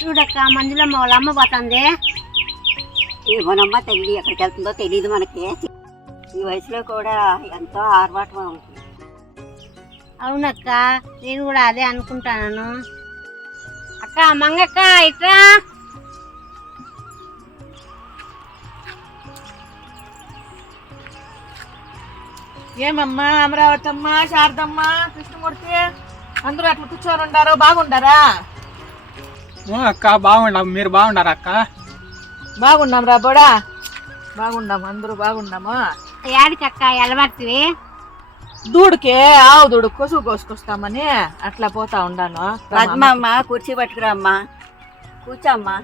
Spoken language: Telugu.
చూడక్క మంజులమ్మ వాళ్ళ అమ్మ పోతుంది. ఏమోనమ్మా తల్లి ఎక్కడికి వెళ్తుందో తెలియదు మనకి. ఈ వయసులో కూడా ఎంతో ఆర్భాటం ఉంటుంది. అవునక్క నేను కూడా అదే అనుకుంటాను అక్క మంగక్క ఇట్రా. ఏమమ్మా అమరావతి అమ్మ శారదమ్మ కృష్ణమూర్తి అందరూ అట్లా కూర్చొని ఉండారు బాగుండారా? అక్క బాగుండాం మీరు బాగుండారా అక్క? బాగున్నాం రా బోడా? బాగున్నాం అందరూ బాగున్నాము? యాడికక్క ఎలబడుతుంది దూడుకే ఆవు దూడు కొసుగు కోసుకొస్తామని అట్లా పోతా ఉండాను. పద్మమ్మ కుర్చీ పట్టుకురామ్మా. కూర్చోమ్మా.